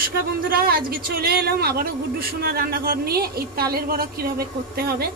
নমস্কার বন্ধুরা, আজকে চলে এলাম আবারও গুড্ডু সোনার রান্নাঘর নিয়ে। এই তালের বড়া কিভাবে করতে হবে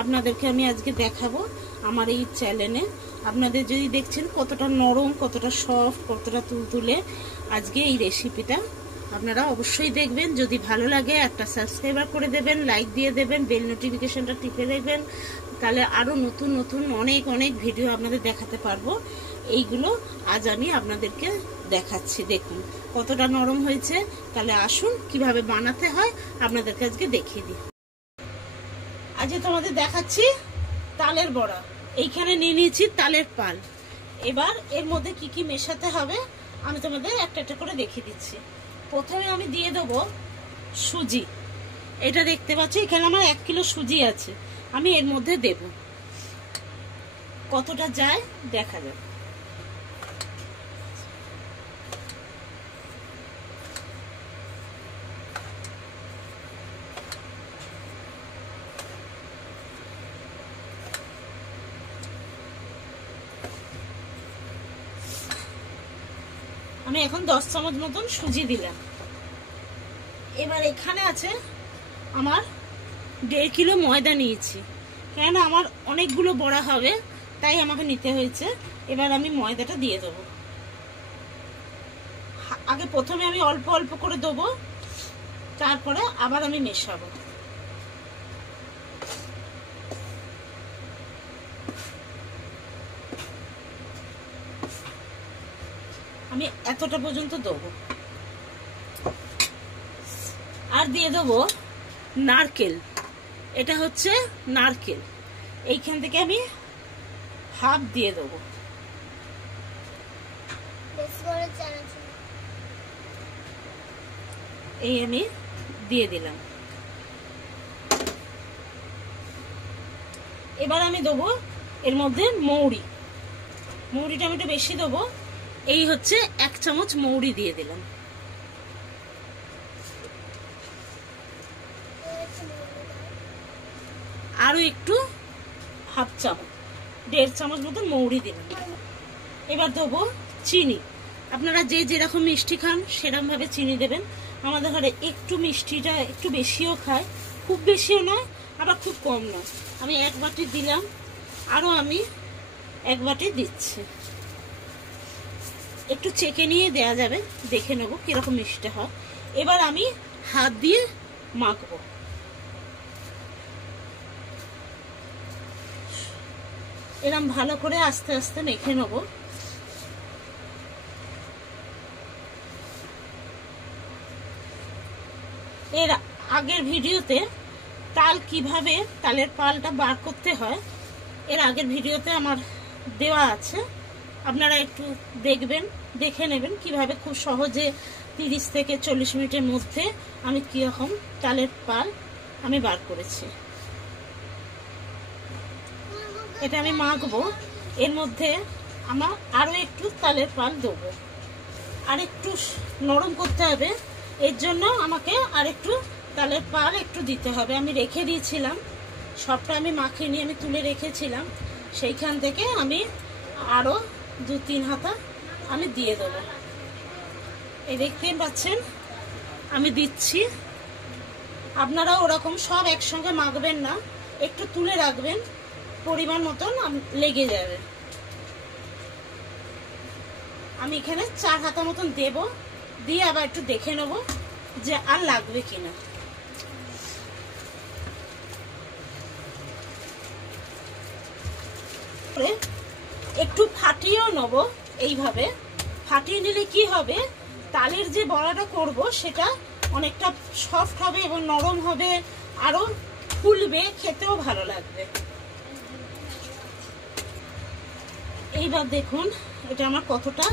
আপনাদেরকে আমি আজকে দেখাবো আমার এই চ্যানেলে। আপনাদের যদি দেখছেন কতটা নরম, কতটা সফট, কতটা তুলতুলে আজকে এই রেসিপিটা, আপনারা অবশ্যই দেখবেন। যদি ভালো লাগে একটা সাবস্ক্রাইবার করে দেবেন, লাইক দিয়ে দেবেন, বেল নোটিফিকেশনটা টিপে দেবেন, তাহলে আরও নতুন নতুন অনেক ভিডিও আপনাদের দেখাতে পারবো। এইগুলো আজ আমি আপনাদেরকে দেখাচ্ছি, দেখুন কতটা নরম হয়েছে। তাহলে আসুন কিভাবে বানাতে হয় আপনাদেরকে আজকে দেখিয়ে দিই। আজকে তোমাদের দেখাচ্ছি তালের বড়া। এইখানে নিয়ে নিয়েছি তালের পাল। এবার এর মধ্যে কি কি মেশাতে হবে আমি তোমাদের একটা একটা করে দেখিয়ে দিচ্ছি। প্রথমে আমি দিয়ে দেবো সুজি। এটা দেখতে পাচ্ছি এখানে আমার 1 কিলো সুজি আছে, আমি এর মধ্যে দেব। কতটা যায় দেখা যাবে। আমি এখন 10 চামচ মতন সুজি দিলাম। এবার এখানে আছে আমার 1.5 কিলো ময়দা নিয়েছি, কেন আমার অনেকগুলো বড়া হবে তাই আমাকে নিতে হয়েছে। এবার আমি ময়দাটা দিয়ে দেবো। আগে প্রথমে আমি অল্প অল্প করে দেবো, তারপরে আবার আমি মেশাবো। আমি এতটা পর্যন্ত দেবো। আর দিয়ে দেবো নারকেল। এটা হচ্ছে নারকেল, এইখান থেকে আমি হাফ দিয়ে দেবো। এই আমি দিয়ে দিলাম। এবার আমি দেবো এর মধ্যে মৌরি। মৌরিটা আমি একটু বেশি দেবো। এই হচ্ছে 1 চামচ মৌরি দিয়ে দিলাম। আরো একটু হাফ চামচ, 1.5 চামচ মতো মৌরি দিলাম। এবার দেবো চিনি। আপনারা যে যেরকম মিষ্টি খান সেরকম ভাবে চিনি দেবেন। আমাদের ঘরে একটু মিষ্টিটা একটু বেশিও খায়, খুব বেশিও নয় আবার খুব কম নয়। আমি 1 বাটি দিলাম, আরো আমি 1 বাটি দিচ্ছি। একটু চেকে নিয়ে দেয়া যাবে, দেখে নেবো কিরকম মিষ্টি হয়। এবার আমি হাত দিয়ে মাখবো। এরকম ভালো করে আস্তে আস্তে মেখে নেবো। এর আগের ভিডিওতে তাল কিভাবে তালের পালটা বার করতে হয় এর আগের ভিডিওতে আমার দেওয়া আছে, আপনারা একটু দেখবেন, দেখে নেবেন কিভাবে খুব সহজে 30 থেকে 40 মিনিটের মধ্যে আমি কিরকম তালের পাল আমি বার করেছি। এটা আমি মাখবো। এর মধ্যে আমার আরো একটু তালের পাল দেবো। আর একটু নরম করতে হবে, এর জন্য আমাকে আর একটু তালের পাল একটু দিতে হবে। আমি রেখে দিয়েছিলাম, সবটা আমি মাখিয়ে নিয়ে আমি তুলে রেখেছিলাম, সেইখান থেকে আমি আরো 2-3 হাতা আমি দিয়ে দেবো। এই দেখতে পাচ্ছেন আমি দিচ্ছি। আপনারা ওরকম সব একসঙ্গে মাখবেন না, একটু তুলে রাখবেন, পরিমাণ মতন লেগে যাবে। আমি এখানে 4 হাতা মতন দেব, দিয়ে আবার একটু দেখে নেব যে আর লাগবে কিনা। একটু ফাটিয়েও নেব। এইভাবে ফাটিয়ে নিলে কি হবে, তালের যে বড়াটা করব সেটা অনেকটা সফট হবে এবং নরম হবে, আরো ফুলবে, খেতেও ভালো লাগবে। এইবার দেখুন এটা আমার কতটা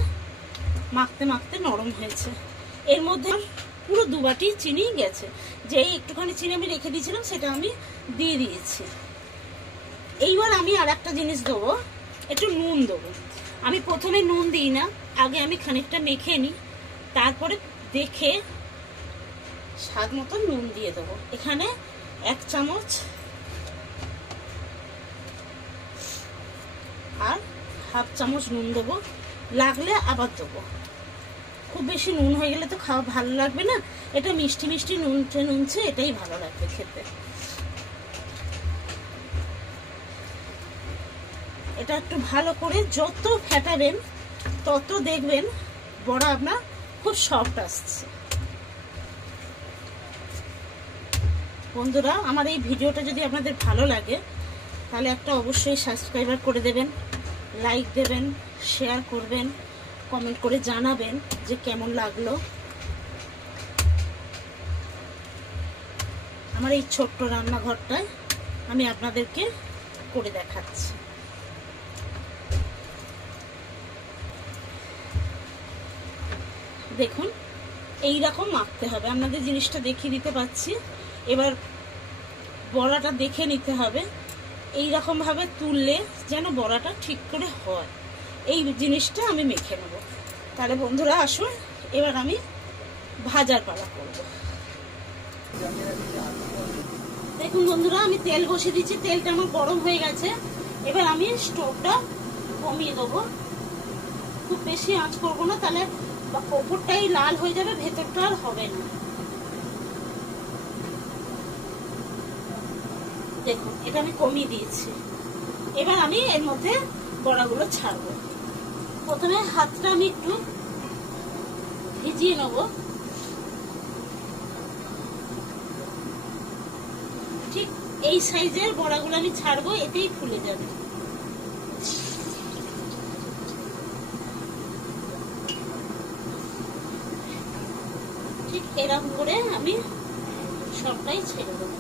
মাখতে মাখতে নরম হয়েছে। এর মধ্যে পুরো 2 বাটি চিনি গেছে। যেই একটুখানি চিনি আমি রেখে দিয়েছিলাম সেটা আমি দিয়ে দিয়েছি। এইবার আমি আর একটা জিনিস দেবো, একটু নুন দেবো। আমি প্রথমে নুন দিই না, আগে আমি খানিকটা মেখে নিই, তারপরে দেখে স্বাদ মতো নুন দিয়ে দেবো। এখানে 1 চামচ আর হাফ চামচ নুন দেবো, লাগলে আবার দেবো। খুব বেশি নুন হয়ে গেলে তো খাওয়া ভালো লাগবে না, এটা মিষ্টি মিষ্টি নুনছে নুনছে, এটাই ভালো লাগবে খেতে। এটা একটু ভালো করে যত ফেটাবেন তত দেখবেন বড়া আপনার খুব সফট আসছে। বন্ধুরা, আমার এই ভিডিওটা যদি আপনাদের ভালো লাগে তাহলে একটা অবশ্যই সাবস্ক্রাইবার করে দেবেন, লাইক দেবেন, শেয়ার করবেন, কমেন্ট করে জানাবেন যে কেমন লাগলো আমার এই ছোট্ট রান্নাঘরটায় আমি আপনাদেরকে করে দেখাচ্ছি। দেখুন এই রকম মাখতে হবে, আপনাদের জিনিসটা দেখিয়ে দিতে পারছি। এবার বড়াটা দেখে নিতে হবে, এই রকম ভাবে তুললে যেন বড়াটা ঠিক করে হয়, এই জিনিসটা আমি মেখে নেব। তাহলে বন্ধুরা আসুন এবার আমি ভাজার পালা করব। দেখুন বন্ধুরা, আমি তেল বসিয়ে দিচ্ছি, তেলটা আমার গরম হয়ে গেছে। এবার আমি স্টোভটা কমিয়ে দেবো, খুব বেশি আঁচ করবো না, তাহলে ওপরটাই লাল হয়ে যাবে, ভেতরটা আর হবে না। দেখুন এটা আমি কমিয়ে দিয়েছি। এবার আমি এর মধ্যে বড়াগুলো ছাড়বো। প্রথমে হাতটা আমি একটু ভিজিয়ে নেব, ঠিক এই সাইজের বড়াগুলো আমি ছাড়বো, এতেই ফুলে যাবে। ঠিক এরকম করে আমি সবটাই ছেড়ে দেবো।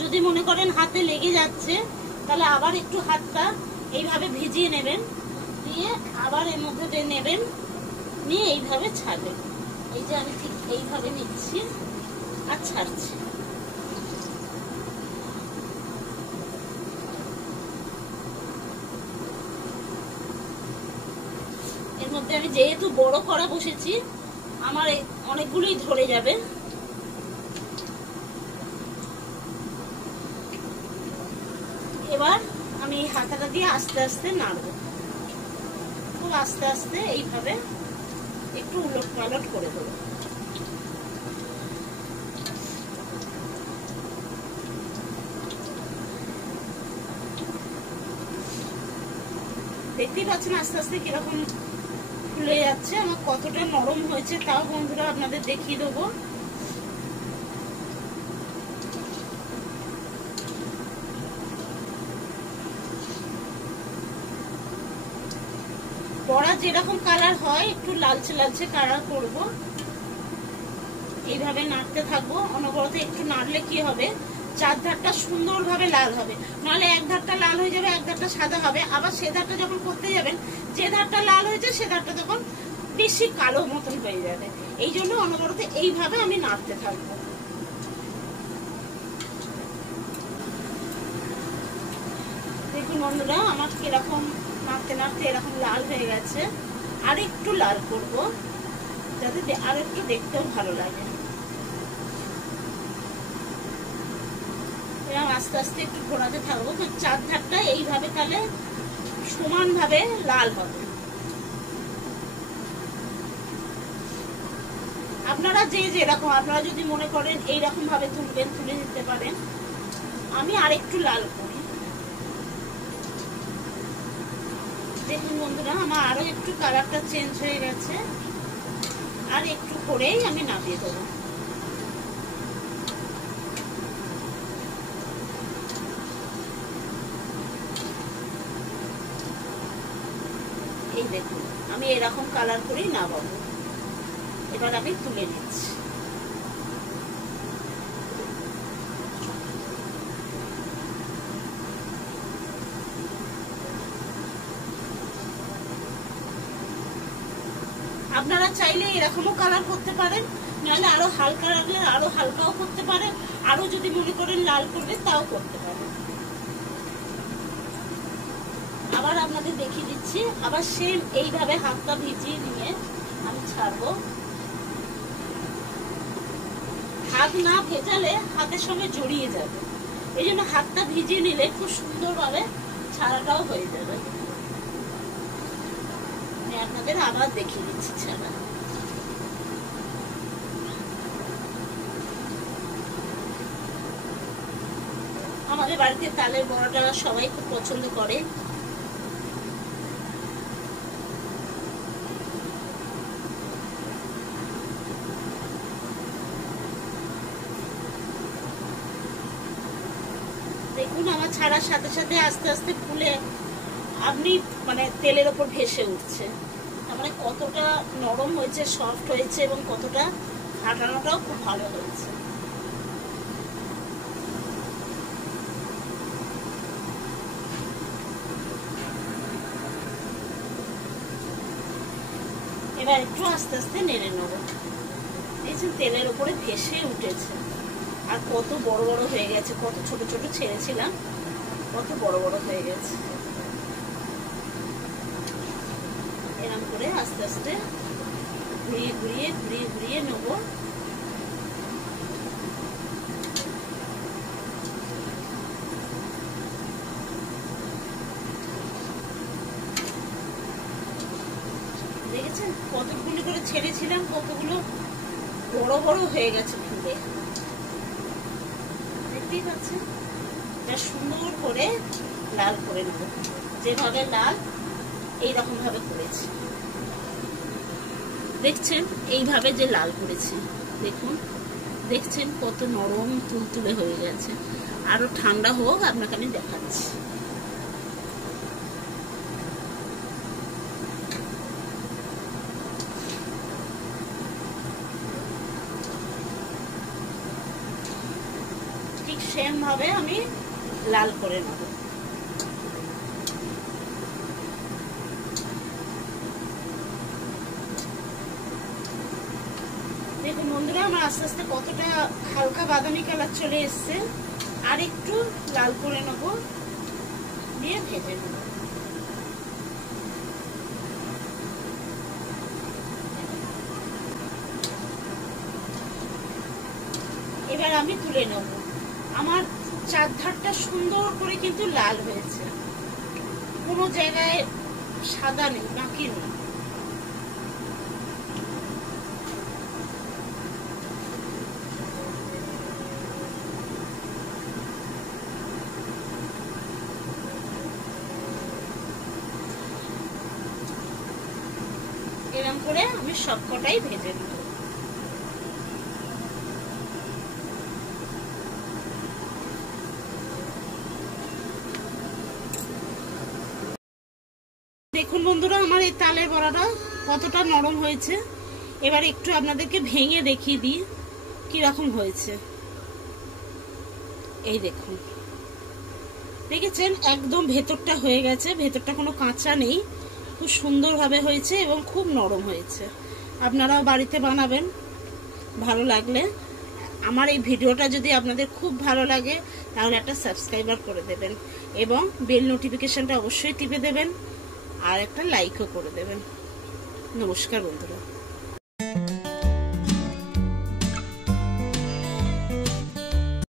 যদি মনে করেন হাতে লেগে যাচ্ছে তাহলে আবার একটু হাতটা এইভাবে ভিজিয়ে নেবেন, দিয়ে আবার এর মধ্যে নেবেন, নিয়ে এইভাবে ছাড়বেন। এই যে আমি ঠিক এইভাবে নিচ্ছি আর ছাড়ছি। এর মধ্যে আমি যেহেতু বড় কড়া বসেছি আমার অনেকগুলোই ধরে যাবে। এবার আমি হাতাটা দিয়ে আস্তে আস্তে নাড়ব, খুব আস্তে আস্তে এইভাবে একটু উলট পালট করে দেবো। দেখতেই পাচ্ছেন আস্তে আস্তে কিরকম ফুলে যাচ্ছে, আমার কতটা নরম হয়েছে তাও বন্ধুরা আপনাদের দেখিয়ে দেবো। বড়া যেরকম কালার হয় একটু লালচে লালচে কালার করব, এইভাবে নাড়তে থাকবো অনবরত। একটু নাড়লে কি হবে, চার ধারটা সুন্দরভাবে লাল হবে, নাহলে এক ধারটা লাল হয়ে যাবে, এক ধারটা সাদা হবে। আবার সে ধারটা যখন করতে যাবেন, যে ধারটা লাল হয়েছে সে ধারটা তখন বেশি কালো মতন হয়ে যাবে। এই জন্য অনবরত এইভাবে আমি নাড়তে থাকবো। দেখুন বন্ধুরা, আমার কিরকম নাড়তে নাড়তে এরকম লাল হয়ে গেছে। আর একটু লাল করব যাতে আর একটু দেখতেও ভালো লাগে। আস্তে আস্তে একটু ঘোরাতে থাকবো, তো চার ধারটা এইভাবে তাহলে সমান ভাবে লাল হবে। আপনারা যে যেরকম, আপনারা যদি মনে করেন এইরকম ভাবে তুলবেন, তুলে নিতে পারেন। আমি আর একটু লাল করি। দেখুন বন্ধুরা, আমার আরো একটু কালারটা চেঞ্জ হয়ে গেছে, আর একটু করেই আমি নামিয়ে দেবো। এই দেখুন আমি এরকম কালার করেই নামাবো। এবার আমি তুলে নিচ্ছি। আপনারা চাইলে এরকমও কালার করতে পারেন, নাহলে আরো হালকা রাখলে আরো হালকাও করতে পারেন, আরো যদি মনে করেন লাল করবেন তাও করতে পারেন। আবার আপনাদের দেখিয়ে দিচ্ছি, আবার সেম এইভাবে হাতটা ভিজিয়ে নিয়ে আমি ছাড়বো। হাত না ভেজালে হাতের সঙ্গে জড়িয়ে যাবে, এই জন্য হাতটা ভিজিয়ে নিলে খুব সুন্দরভাবে ছাড়াটাও হয়ে যাবে। আমি আপনাদের আবার দেখিয়ে দিচ্ছি ছাড়া। আমাদের বাড়িতে তালের বড়াটা সবাই খুব পছন্দ করে। দেখুন আমার ছাড়ার সাথে সাথে আস্তে আস্তে ফুলে আপনি মানে তেলের ওপর ভেসে উঠছে। তার মানে কতটা নরম হয়েছে, সফট হয়েছে এবং কতটা ফাটানোটাও খুব ভালো হয়েছে। এবার একটু আস্তে আস্তে নেড়ে নেবো। দেখছেন তেলের ওপরে ভেসে উঠেছে আর কত বড় বড় হয়ে গেছে, কত ছোট ছোট ছেড়েছিলাম কত বড় বড় হয়ে গেছে। এরকম করে আস্তে আস্তে ঘুরিয়ে ঘুরিয়ে ঘুরিয়ে ঘুরিয়ে নেবো। দেখেছেন কতগুলো করে ছেড়েছিলাম, কতগুলো বড় বড় হয়ে গেছে ফুলে, দেখতেই পাচ্ছেন। এটা সুন্দর করে লাল করে নেব, যেভাবে লাল এইরকম ভাবে করেছি। দেখছেন এইভাবে যে লাল করেছি, দেখুন দেখছেন কত নরম তুলতুলে হয়ে গেছে। আরো ঠান্ডা হোক আপনাকে আমি দেখাচ্ছি। ঠিক সেম ভাবে আমি লাল করে নেব। দেখুন বন্ধুরা আমার আস্তে আস্তে কতটা হালকা বাদামি কালার চলে এসছে। আর একটু লাল করে নেব, দিয়ে ভেজে নেব। এবার আমি তুলে নেব। আমার চারধারটা সুন্দর করে কিন্তু লাল হয়েছে, কোনো জায়গায় সাদা নেই, বাকি নেই। এরকম করে আমি সবকটাই ভেজে নেব। দেখুন বন্ধুরা আমার এই তালের বড়াটা কতটা নরম হয়েছে। এবার একটু আপনাদেরকে ভেঙে দেখিয়ে দিই কিরকম হয়েছে। এই দেখুন, দেখেছেন একদম ভেতরটা হয়ে গেছে, ভেতরটা কোনো কাঁচা নেই, খুব সুন্দরভাবে হয়েছে এবং খুব নরম হয়েছে। আপনারাও বাড়িতে বানাবেন। ভালো লাগলে আমার এই ভিডিওটা যদি আপনাদের খুব ভালো লাগে তাহলে একটা সাবস্ক্রাইবার করে দেবেন এবং বেল নোটিফিকেশনটা অবশ্যই টিপে দেবেন আর একটা লাইকও করে দেবেন। নমস্কার বন্ধুরা।